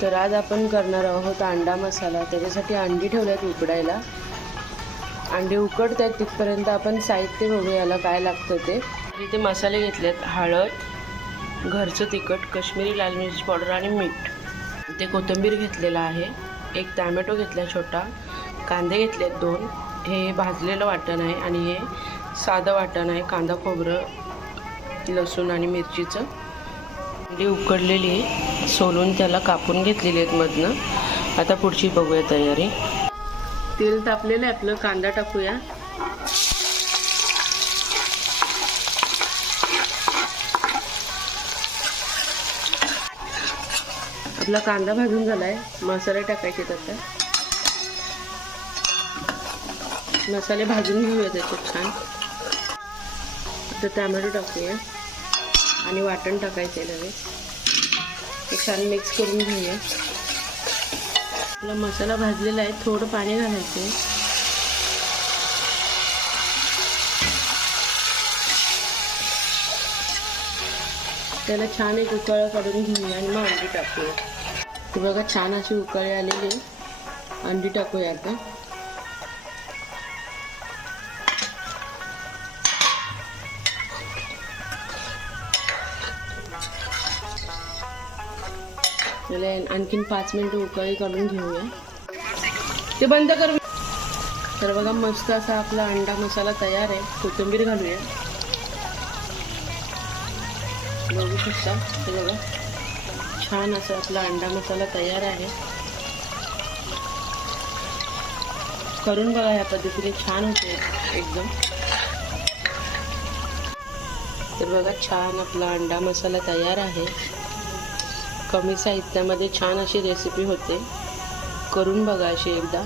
तर आज आपण करणार आहोत अंडा मसाला। त्याच्यासाठी अंडी ठेवल्यात उकडायला। अंडी उकडत आहेत तिथपर्यंत आपण साहित्य बघूया याला काय लागतं ते। इथे मसाले घेतलेत, हळद, घरचं तिखट, काश्मीरी लाल मिरची पावडर आणि मीठ। इथे कोथिंबीर घेतलेला आहे, एक टोमॅटो घेतला छोटा, कांदे घेतलेत 2, हे भाजलेलं वाटण आहे आणि हे साधं वाटण आहे, कांदा खोबरं लसूण आणि मिरचीचं। अंडी उकडलेली आहे, सोलून त्याला कापून घेतलेली आहेत मधनं। आता पुढची बघूया तयारी। तेल तापलेलं आहे आपलं, कांदा टाकूया। आपला कांदा भाजून झालाय, मसाले टाकायचे आता। मसाले भाजून घेऊया त्याच्यात छान। आता टोमॅटो टाकूया आणि वाटण टाकायचं आहे लगेच, हे छान मिक्स करून घेऊया। आपला मसाला भाजलेला आहे, थोडं पाणी घालायचं आहे। त्याला छान एक उकळ काढून घेऊया आणि मग अंडी टाकूया। हे बघा छान अशी उकळी आलेली आहे, अंडी टाकूया आता। त्याला आणखीन 5 मिनिटं उकळी काढून घेऊया। ते बंद कर। तर बघा मस्त असा आपला अंडा मसाला तयार आहे। कोथिंबीर घालूया, बघू शकता। हे बघा छान असा आपला अंडा मसाला तयार आहे। करून बघा, ह्या पद्धतीने छान होते एकदम। तर बघा छान आपला अंडा मसाला तयार आहे। कमी साहित्यामध्ये छान अशी रेसिपी होते, करून बघा अशी एकदा।